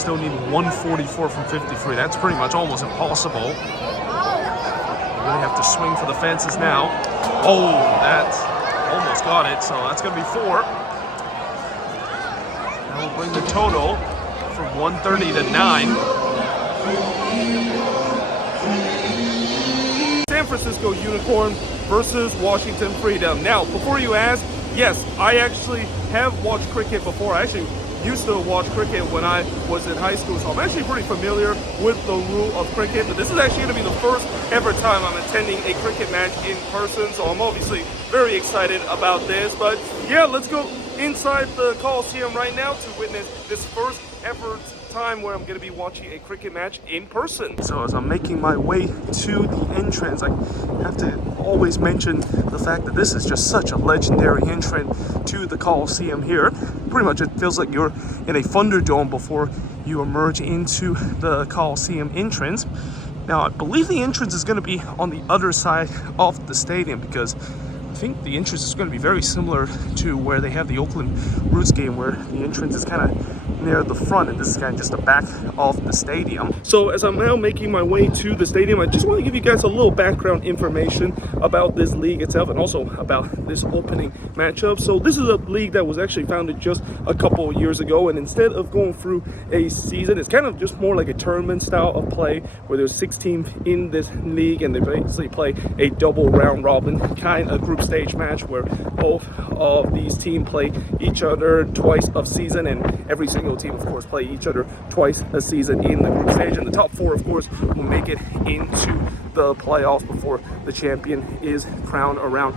still need 144 from 53. That's pretty much almost impossible. You really have to swing for the fences now. Oh, that almost got it, so that's going to be 4. That will bring the total from 130 to 9. San Francisco Unicorn versus Washington Freedom. Now, before you ask, yes, I actually have watched cricket before. I actually used to watch cricket when I was in high school, so I'm actually pretty familiar with the rule of cricket, but this is actually going to be the first ever time I'm attending a cricket match in person, so I'm obviously very excited about this. But yeah, let's go inside the Coliseum right now to witness this first ever time where I'm going to be watching a cricket match in person. So as I'm making my way to the entrance, I have to always mention the fact that this is just such a legendary entrance to the Coliseum here. Pretty much it feels like you're in a Thunderdome before you emerge into the Coliseum entrance. Now I believe the entrance is going to be on the other side of the stadium, because I think the entrance is going to be very similar to where they have the Oakland Roots game, where the entrance is kind of near the front and this is kind of just the back of the stadium. So as I'm now making my way to the stadium, I just want to give you guys a little background information about this league itself and also about this opening matchup. So this is a league that was actually founded just a couple years ago, and instead of going through a season, it's kind of just more like a tournament style of play where there's 6 teams in this league and they basically play a double round robin kind of group stage match where both of these teams play each other twice a season, and every single team of course play each other twice a season in the group stage, and the top 4 of course will make it into the playoffs before the champion is crowned around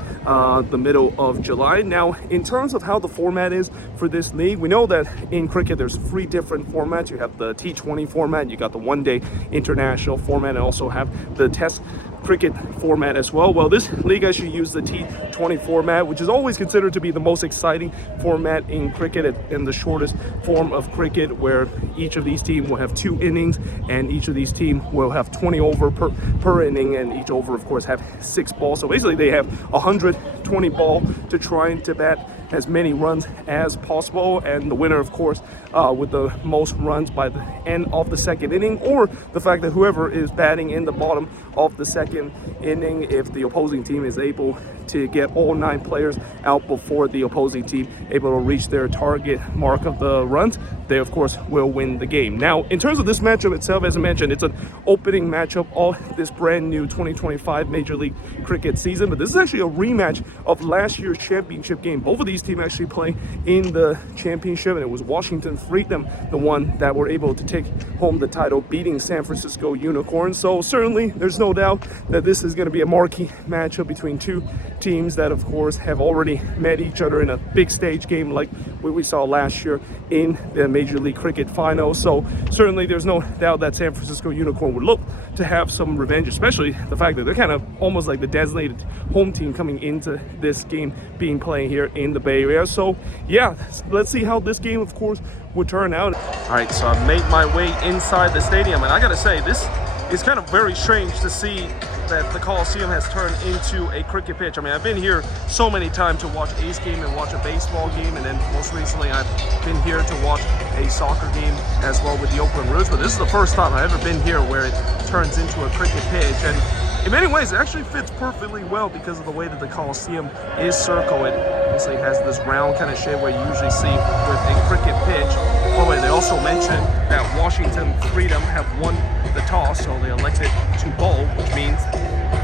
the middle of July. Now, in terms of how the format is for this league, we know that in cricket there's 3 different formats. You have the T20 format, you got the one-day international format, and also have the test cricket format as well. Well, this league actually used the T20 format, which is always considered to be the most exciting format in cricket and the shortest form of cricket, where each of these teams will have 2 innings and each of these teams will have 20 over per inning, and each over of course have 6 balls. So basically they have 120 ball to try to bat as many runs as possible, and the winner of course with the most runs by the end of the 2nd inning, or the fact that whoever is batting in the bottom of the 2nd inning, if the opposing team is able to get all 9 players out before the opposing team able to reach their target mark of the runs, they of course will win the game. Now, in terms of this matchup itself, as I mentioned, it's an opening matchup of this brand new 2025 Major League Cricket season, but this is actually a rematch of last year's championship game. Both of these teams actually play in the championship, and it was Washington Freedom, the one that were able to take home the title, beating San Francisco Unicorns. So certainly there's no doubt that this is going to be a marquee matchup between 2 teams that of course have already met each other in a big stage game like what we saw last year in the Major League Cricket final. So certainly there's no doubt that San Francisco Unicorn would look to have some revenge, especially the fact that they're kind of almost like the designated home team coming into this game being playing here in the Bay Area. So yeah, let's see how this game of course would turn out. All right, so I've made my way inside the stadium, and I gotta say, this is kind of very strange to see that the Coliseum has turned into a cricket pitch. I mean, I've been here so many times to watch Ace game and watch a baseball game, and then most recently I've been here to watch a soccer game as well with the Oakland Roots, but this is the first time I've ever been here where it turns into a cricket pitch. And in many ways it actually fits perfectly well because of the way that the Coliseum is circle. It obviously has this round kind of shape where you usually see with a cricket pitch. By the way, they also mentioned that Washington Freedom have won the toss, so they elected to bowl, which means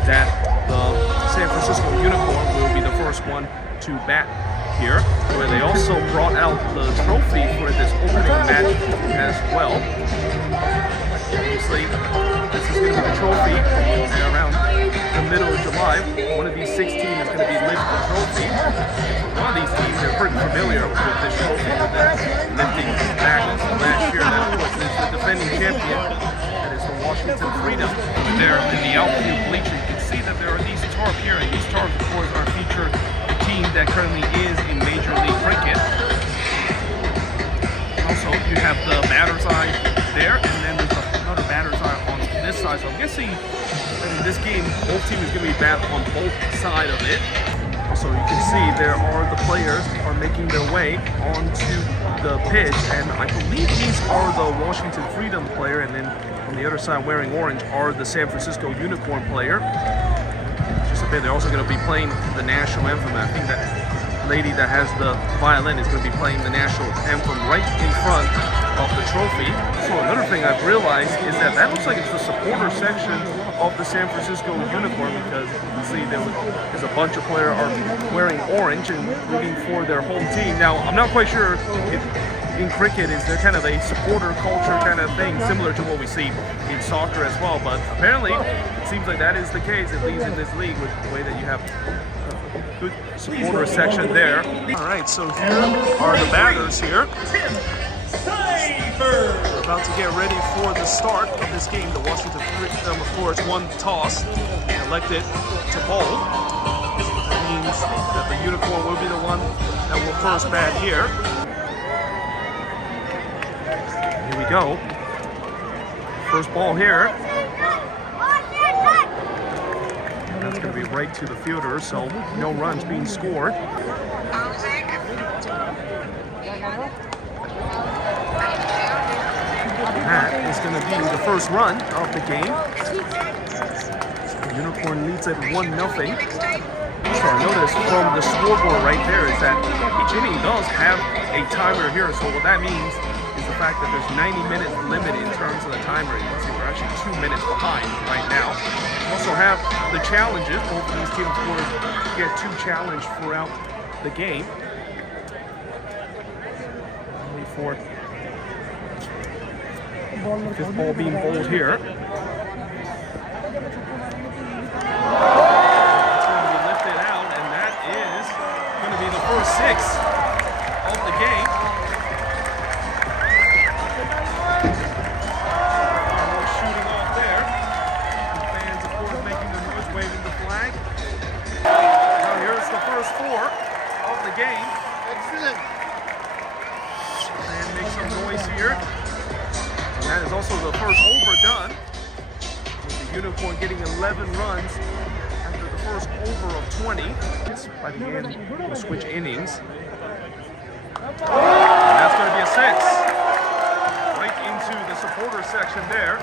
that the San Francisco Unicorn will be the first one to bat here, where they also brought out the trophy for this opening match as well. Obviously, this is going to be the trophy, and around the middle of July, one of these 6 teams is going to be lifting the trophy. One of these teams are pretty familiar with this trophy, with that lifting back last year. That, of course, is the defending champion. Washington Freedom. There in the outfield bleacher, you can see that there are these tarp here, and these tarps, of course, are featured the team that currently is in Major League Cricket. Also, you have the batter's eye there, and then there's another batter's eye on this side. So I'm guessing that in this game, both teams is going to be bat on both sides of it. So you can see there are the players are making their way onto the pitch, and I believe these are the Washington Freedom player, and then on the other side wearing orange are the San Francisco Unicorn player. Just a bit, they're also going to be playing the national anthem. I think that lady that has the violin is going to be playing the national anthem right in front of the trophy. So another thing I've realized is that looks like it's the supporter section of the San Francisco Unicorn, because you can see there's a bunch of players are wearing orange and rooting for their home team. Now, I'm not quite sure if in cricket is there kind of a supporter culture kind of thing similar to what we see in soccer as well, but apparently it seems like that is the case, at least in this league, with the way that you have good supporter section there. All right, so here are the batters here. We're about to get ready for the start of this game. The Washington Freedom, of course, won the toss and elected to bowl. That means that the Unicorn will be the one that will first bat here. Here we go. First ball here. And that's going to be right to the fielder, so no runs being scored. That is going to be the first run of the game. The Unicorn leads at 1-0. So I noticed from the scoreboard right there is that each inning does have a timer here. So what that means is the fact that there's 90-minute limit in terms of the timer. You can see we're actually 2 minutes behind right now. We also have the challenges. Both of these teams will get 2 challenges throughout the game. Only for fifth ball being bowled here. It's going to be lifted out, and that is going to be the first 6 of the game. Shooting off there. The fans, of course, making the noise, waving the flag. Now here's the first 4 of the game. Excellent. And make some noise here. That is also the first over done, with the Unicorn getting 11 runs after the first over of 20. By the end, we'll switch innings. And that's going to be a 6. Right into the supporter section there.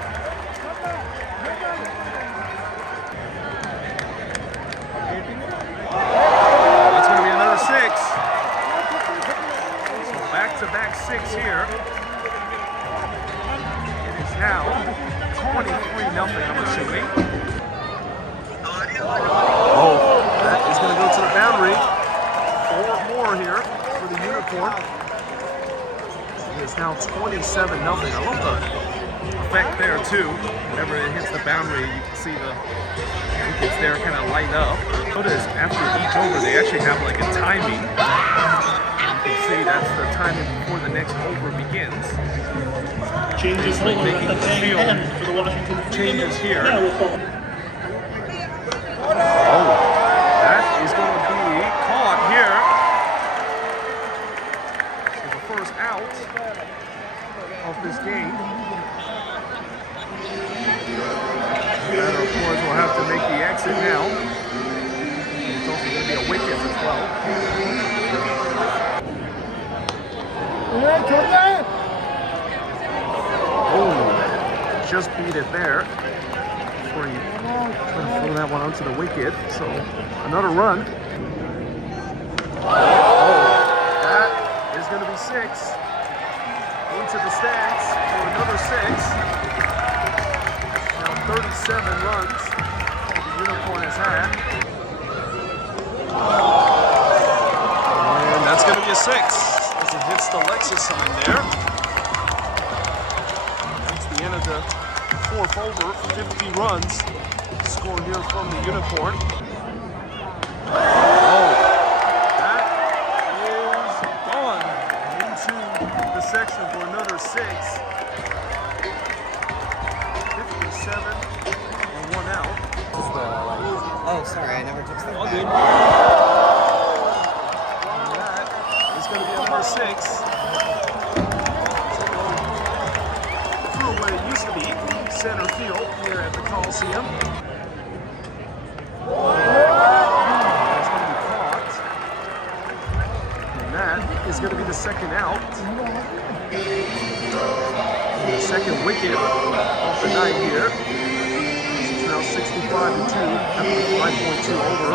That's going to be another 6. So back-to-back 6 here. Now, 23-0, I'm assuming. Oh, that is going to go to the boundary. 4 more here for the Unicorn. It is now 27-0. I love the effect there, too. Whenever it hits the boundary, you can see the wickets there kind of light up. Notice after each over, they actually have like a timing. You can see that's the timing before the next over begins. Changes like making the field changes here. Oh, that is going to be caught here. So the first out of this game. Batter, of course, will have to make the exit now. It's also going to be a wicket as well. Just beat it there before he throw that one onto the wicket. So another run. Oh, that is going to be 6 into the stands for another 6. Now 37 runs the Unicorn has had. And that's going to be a 6 as it hits the Lexus sign there. The end of the 4th over, 50 runs scored here from the Unicorn. Oh, that is gone into the section for another 6. 57 and 1 out. Oh, sorry, I never took that. All good. And that is going to be a number 6. Where it used to be, center field here at the Coliseum. That's going to be caught. that is going to be the second out. The second wicket of the night here. It's now 65-2 after 5.2 over.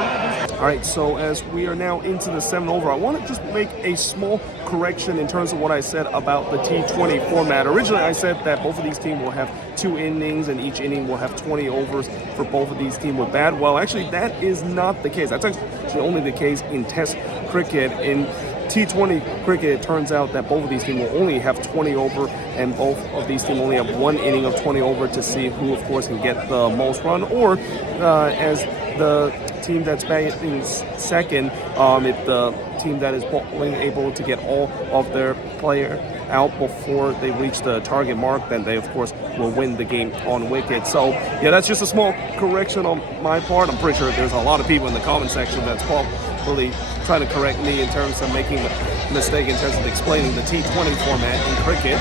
All right, so as we are now into the 7th over, I want to just make a small correction in terms of what I said about the T20 format. Originally, I said that both of these teams will have 2 innings and each inning will have 20 overs for both of these teams with bat. Well, actually, that is not the case. That's actually only the case in Test cricket. In T20 cricket, it turns out that both of these teams will only have 20 over, and both of these teams only have 1 inning of 20 over to see who, of course, can get the most run, or as the team that's batting second, if the team that is bowling able to get all of their player out before they reach the target mark, then they, of course, will win the game on wicket. So, yeah, that's just a small correction on my part. I'm pretty sure there's a lot of people in the comment section that's probably trying to correct me in terms of making a mistake in terms of explaining the T20 format in cricket.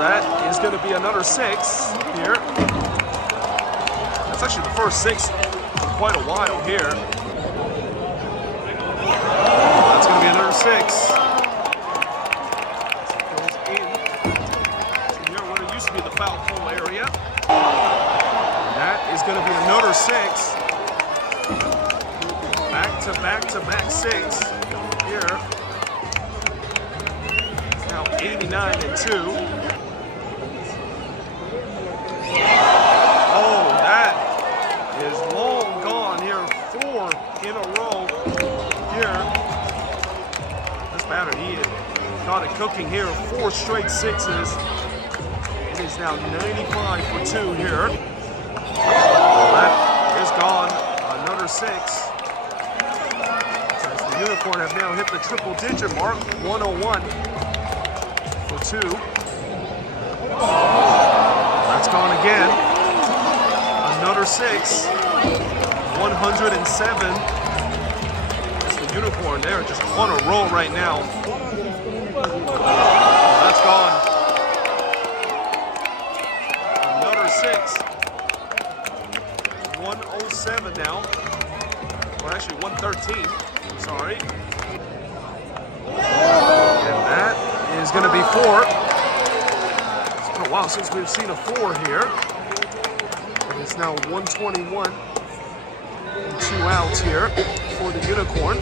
That is going to be another 6 here. That's actually the first 6 for quite a while here. That's going to be another 6. Goes in. Near what it used to be the foul pole area. That is going to be another 6. Back-to-back 6 here. It's now 89-2. Oh, that is long gone here. 4 in a row here. This batter, he got it cooking here. 4 straight 6s. It is now 95 for 2 here. That is gone. Another 6. The Unicorn have now hit the triple-digit mark, 101 for 2. That's gone again. Another 6, 107. It's the Unicorn. They're just on a roll right now. That's gone. Another 6, 107 now. Or actually 113. Sorry. And that is going to be 4. It's been a while since we've seen a 4 here. And it's now 121 and 2 outs here for the Unicorn.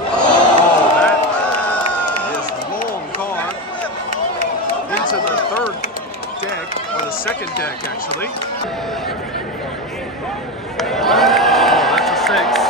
Oh, that is long gone into the 3rd deck, or the 2nd deck actually. Oh, that's a 6.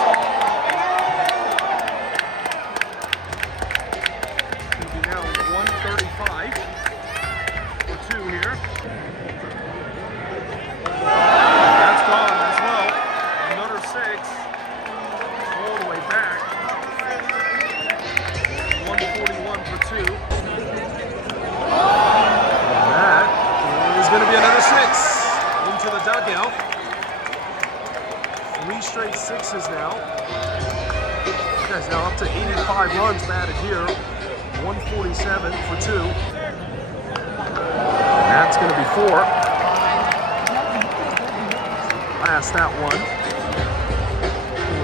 Dugout. 3 straight 6s now. This guy's now up to 85 runs batted here. 147 for 2. And that's going to be 4. Last that one.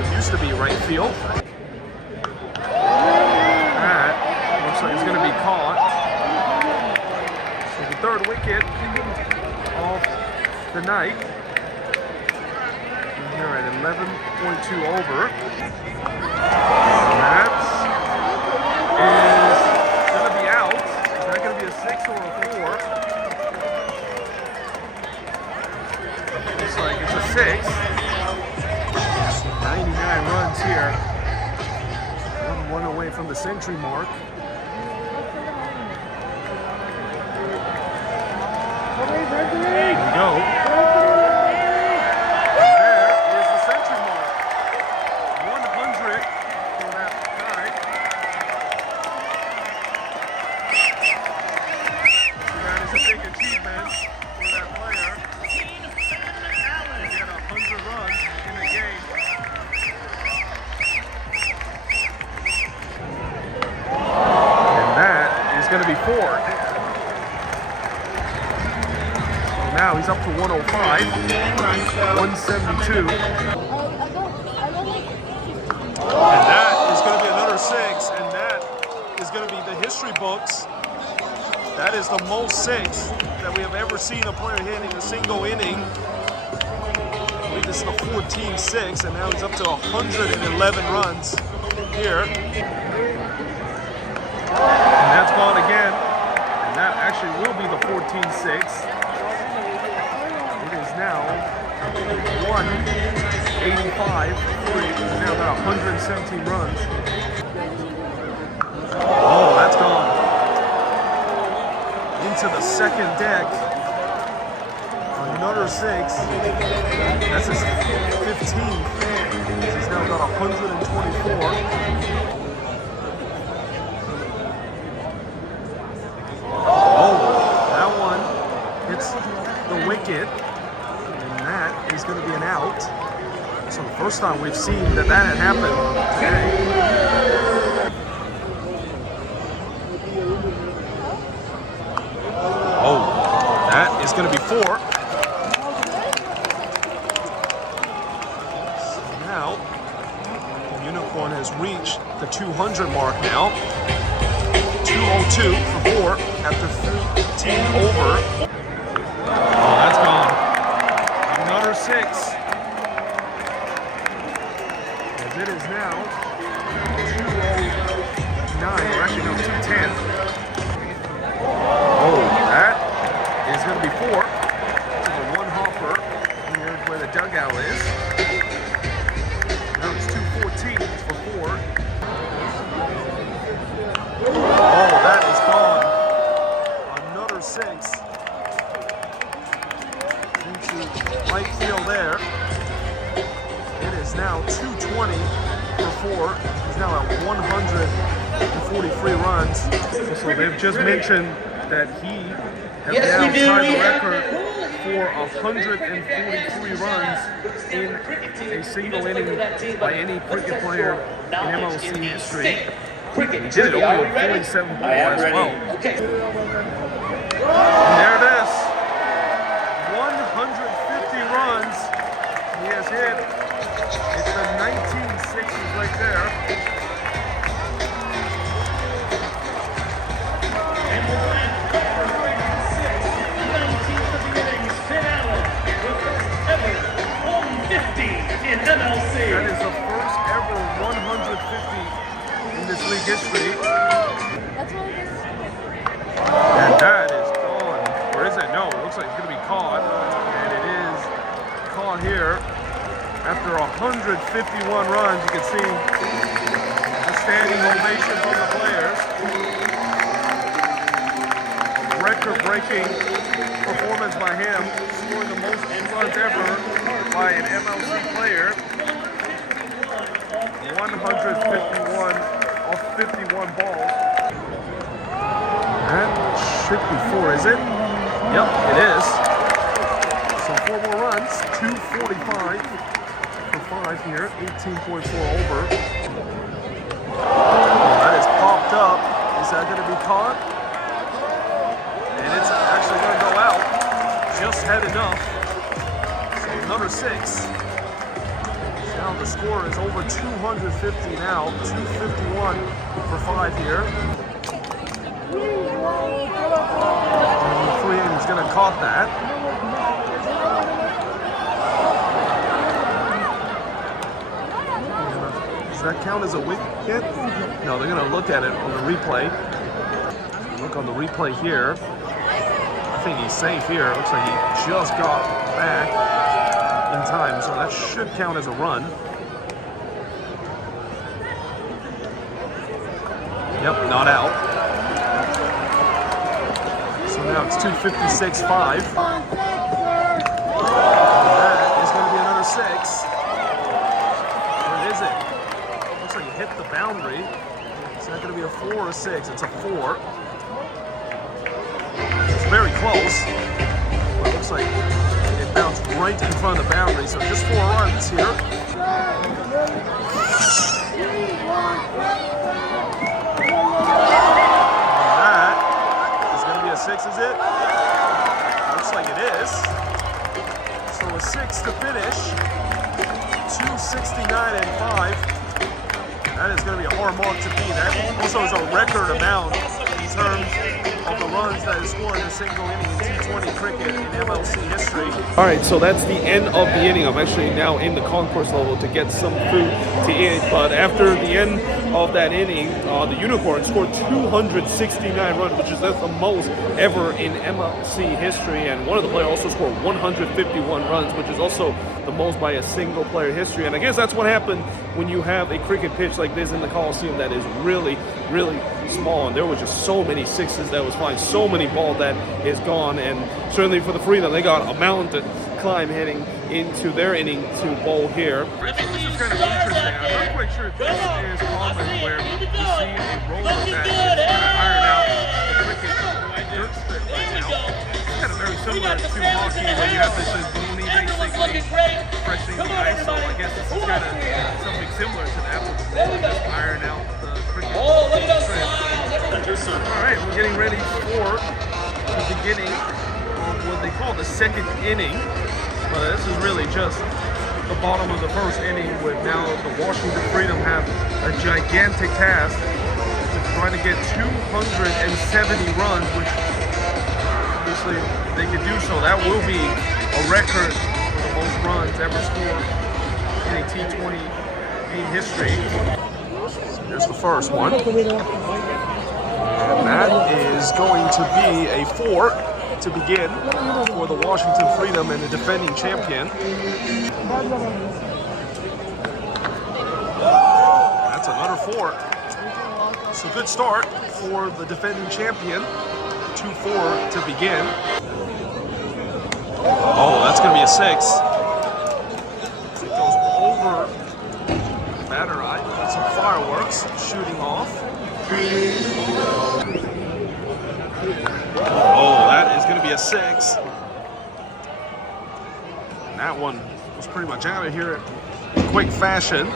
It used to be right field. That looks like it's going to be caught. So the 3rd wicket of the night. Here at 11.2 over. That is going to be out. Is that going to be a 6 or a 4? Looks like it's a 6. 99 runs here. 1 away from the century mark. There we go. Going to be 4. Now he's up to 105, 172. And that is going to be another books. That is the most 6 that we have ever seen a player hit in a single inning. I believe this is the 14-6, and now he's up to 111 runs here. And that's gone again. And that actually will be the 14-6. It is now 185. He's now got 117 runs. Oh, that's gone. Into the second deck. Another 6. That's his 15th. He's now got 124. Oh, that one hits the wicket. And that is going to be an out. So the first time we've seen that had happened today. Oh, that is going to be 4. So now, the Unicorn has reached the 200 mark now. 202 for 4 after 15 over. Oh, that's gone. Another 6. As it is now 209, or actually no, 210. Oh, that is going to be 4 to the one hopper here where the dugout is. Now it's 214 for 4. Oh, that is gone. Another 6 into right field there. It is now 220 for 4. He's now at 143 runs. So they've just mentioned that he has now tied the record for 143 runs in a single inning by any cricket player in MLC history. He did it only with 47 balls as well. And there it is. 150 runs he has hit. It's the 1960s right there. That is the first ever 150 in this league history. And that is gone. Or is it? No, it looks like it's going to be caught. And it is caught here. After 151 runs, you can see the standing ovation from the players. Record-breaking performance by him, scoring the most runs ever by an MLC player. 151 off 51 balls. That should be 4, is it? Yep, it is. So 4 more runs, 245 for 5 here, 18.4 over. Oh, that is popped up. Is that going to be caught? And it's actually going to go out. Just had enough. So another 6. Now the score is over 250 now. 251 for 5 here. And the free agent is going to caught that. Does that count as a wicket? No, they're going to look at it on the replay. Look on the replay here. I think he's safe here. It looks like he just got back in time, so that should count as a run. Yep, not out. So now it's 256.5. That is going to be another 6. Where is it? Looks like it hit the boundary. Is that going to be a 4 or a 6? It's a 4. It's very close. But it looks like it bounced right in front of the boundary, so just 4 runs here. That is going to be a 6, is it? Looks like it is. So a 6 to finish. 269.5. That is going to be a hard mark to beat. That also is a record amount terms of the runs that is scored in a single inning in T20 cricket in MLC history. All right, so that's the end of the inning. I'm actually now in the concourse level to get some food to eat. But after the end of that inning, the Unicorn scored 269 runs, which is the most ever in MLC history. And one of the players also scored 151 runs, which is also the most by a single player history. And I guess that's what happened when you have a cricket pitch like this in the Coliseum that is really, really small. And there was just so many sixes that was flying, so many balls that is gone. And certainly for the Freedom, they got a mountain climb heading into their inning to bowl here. This is kind of interesting. I'm not quite sure if this is common where you see a roller that is kind of iron out the cricket dirt strip right now. It's kind of very similar to hockey where you have this bony basically freshening the ice. So I guess this is kind of something similar to that with the roller just iron out the cricket strip. Alright, we're getting ready for the beginning of what they call the second inning. But this is really just the bottom of the first inning with now the Washington Freedom have a gigantic task of trying to get 270 runs, which obviously they can do so. That will be a record for the most runs ever scored in a T20 in history. Here's the first one. And that is going to be a 4 to begin for the Washington Freedom and the defending champion. That's another 4. So good start for the defending champion. 2-4 to begin. Oh, that's going to be a 6. It goes over the batter eye. Got some fireworks shooting off. Oh, that is going to be a 6. And that one was pretty much out of here in quick fashion.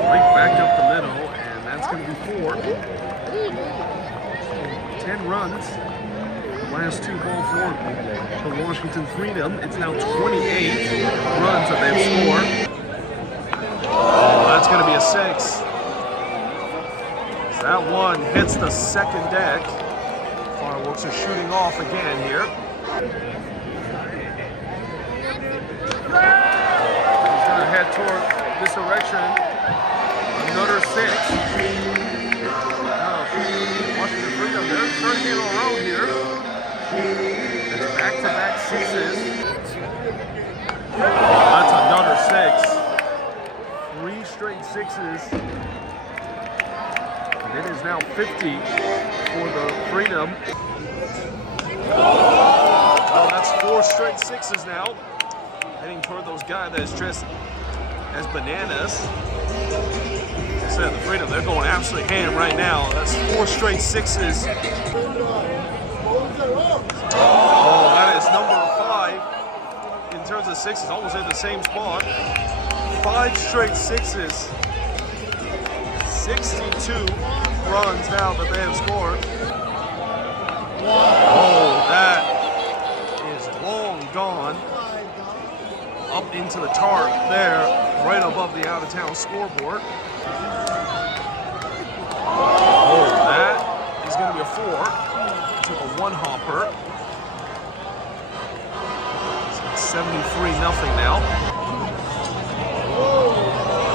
Right back up the middle, and that's going to be 4. 10 runs. The last 2 ball for the Washington Freedom. It's now 28 runs that they've scored. Oh, that's going to be a 6. That one hits the second deck. Fireworks are shooting off again here. He's going to head toward this direction. Another 6. Now, Washington Freedom, they're starting to get on a roll here. It's back-to-back 6s. Oh, that's another 6. 3 straight 6s. It is now 50 for the Freedom. Well, that's 4 straight 6s now. Heading toward those guys that is dressed as bananas. As I said, the Freedom, they're going absolutely ham right now. That's 4 straight 6s. Oh, that is number 5 in terms of 6s. Almost in the same spot. 5 straight 6s. 62 runs now that they have scored. Oh, that is long gone. Up into the tarp there, right above the out-of-town scoreboard. Oh, that is going to be a 4. Took a 1-hopper. It's 73-0 now.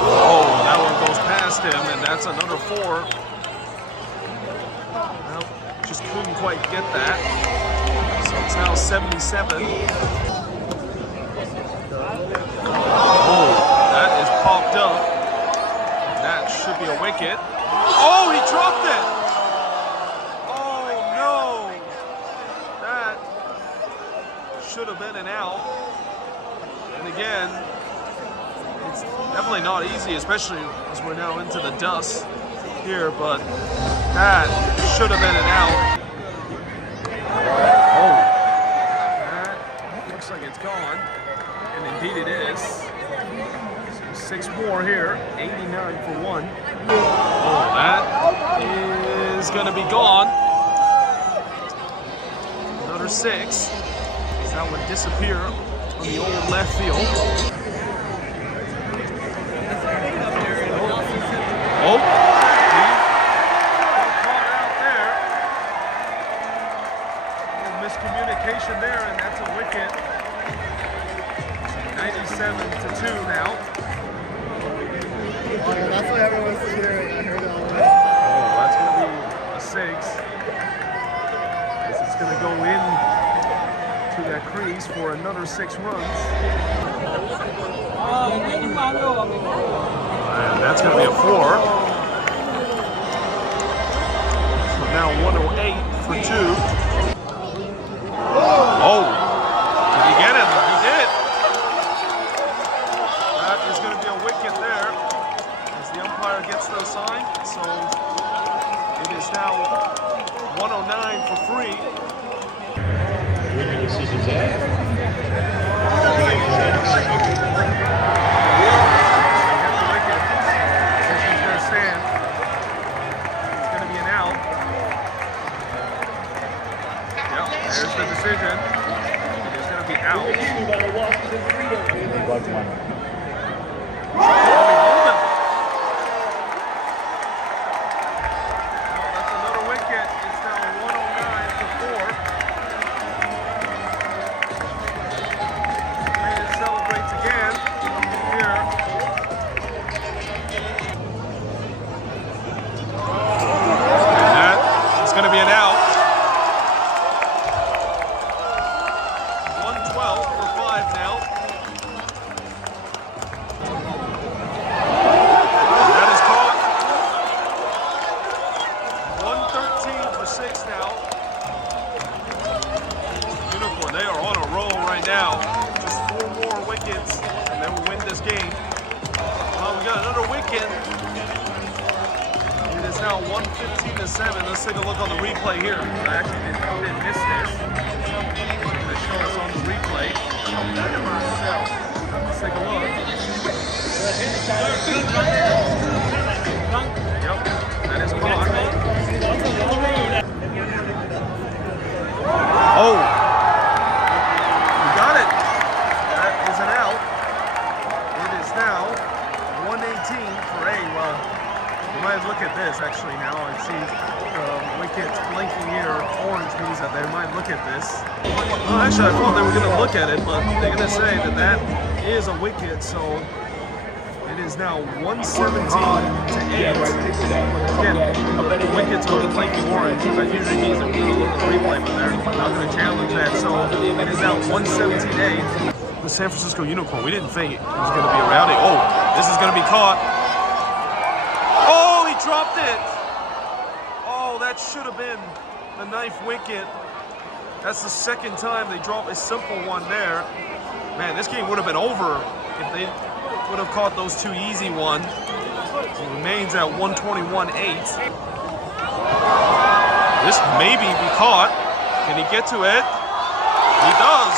Oh, that one goes past him, and that's another 4. Well, just couldn't quite get that. So it's now 77. Oh, that is popped up. That should be a wicket. Oh, he dropped it! Oh, no! That should have been an out. And again, it's definitely not easy, especially as we're now into the dust here, but that should have been an out. Oh, that looks like it's gone, and indeed it is. So 6 more here, 89 for 1. Oh, that is going to be gone. Another 6. That would disappear on the old left field. Oh, now. Oh, yeah, that's what everyone's cheering. I heard it all the way. Oh, that's going to be a 6. This is going to go in to that crease for another 6 runs. And that's going to be a 4. So now 108 for 2. Oh, did he get it? He did. That is going to be a wicket there as the umpire gets the sign. So it is now 109 for 3. Winning decisions out. There's the decision. It is going to be out. That's another wicket. It's now 109 for 4. Maynard celebrates again here. And that is going to be an out. 112 for 5 now. That is caught. 113 for 6 now. Unicorn, they are on a roll right now. Just 4 more wickets and they will win this game. Well, we got another wicket. It is now 115 to 7. Let's take a look on the replay here. I actually didn't miss this. Show us on the replay. Let's take a look. Yep, that is caught. Oh, you got it. That is an out. It is now 118 for A. Well, you might look at this actually now. I see wickets blinking here. Orange means that they might look at this. Well, actually, I thought they were going to look at it, but they're going to say that that is a wicket, so it is now 117 to 8. Again, the wickets are blinking orange. That usually means they're going to look at the replay, but they're not going to challenge that. So it is now 117 to 8. The San Francisco Unicorn, we didn't think it was going to be a rowdy. Oh, this is going to be caught. Oh, he dropped it. Oh, that should have been the 9th wicket. That's the 2nd time they drop a simple one there. Man, this game would have been over if they would have caught those 2 easy ones. It remains at 121-8. This maybe be caught. Can he get to it? He does.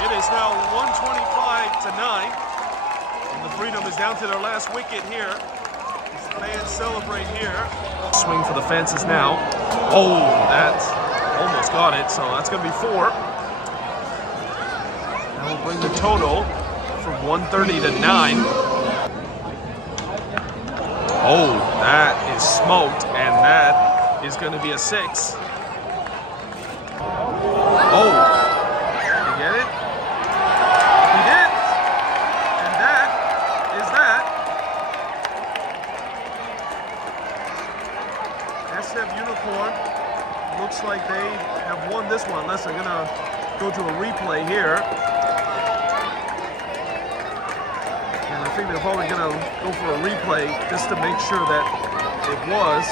It is now 125 to 9. And the Freedom is down to their last wicket here. Fans celebrate here. Swing for the fences now. Oh, that almost got it, so that's going to be 4. That will bring the total from 130 to 9. Oh, that is smoked, and that is going to be a 6. Oh, did he get it? He did, and that is that. SF Unicorn looks like they have won this one, unless they're gonna go to a replay here. And I think they're probably gonna go for a replay just to make sure that it was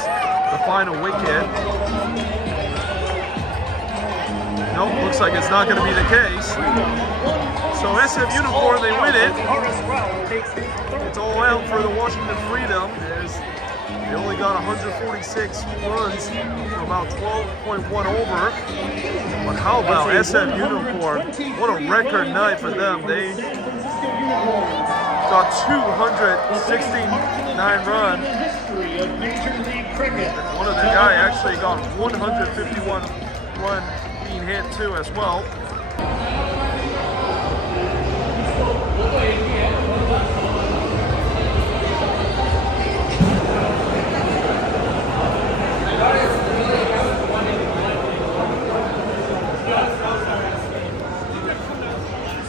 the final wicket. Nope, looks like it's not gonna be the case. So SF Unicorn, they win it. It's all out for the Washington Freedom. They only got 146 runs for about 12.1 over. But how about SF Unicorn? What a record night for them. They got 269 runs. One of the guys actually got 151 run being hit too as well.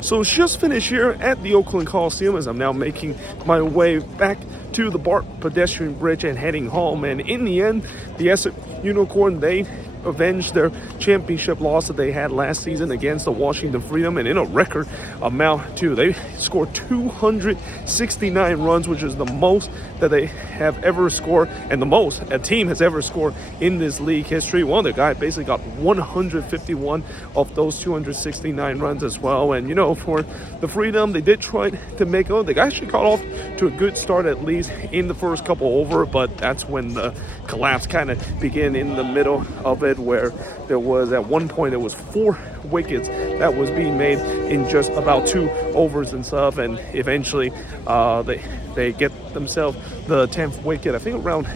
So just finished here at the Oakland Coliseum as I'm now making my way back to the BART pedestrian bridge and heading home. And in the end, the Essex Unicorn, they avenged their championship loss that they had last season against the Washington Freedom, and in a record amount too. They scored 269 runs, which is the most that they have ever scored and the most a team has ever scored in this league history. One of the guys basically got 151 of those 269 runs as well. And you know, for the Freedom, they did try to make they actually got off to a good start, at least in the first couple over, but that's when the collapse kind of began in the middle of it, where there was at one point there was 4 wickets that was being made in just about 2 overs and stuff, and eventually they get themselves the 10th wicket, I think around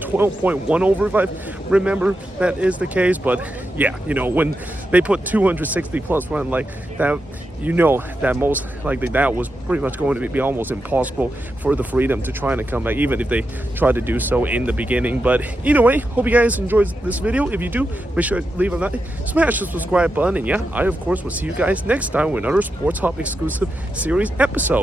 12.1 over, if I remember that is the case. But yeah, you know, when they put 260 plus run like that, you know that most likely that was pretty much going to be almost impossible for the Freedom to try to come back, even if they tried to do so in the beginning. But either way, hope you guys enjoyed this video. If you do, make sure to leave a like, smash the subscribe button, and yeah, I of course will see you guys next time with another Sports Hub exclusive series episode.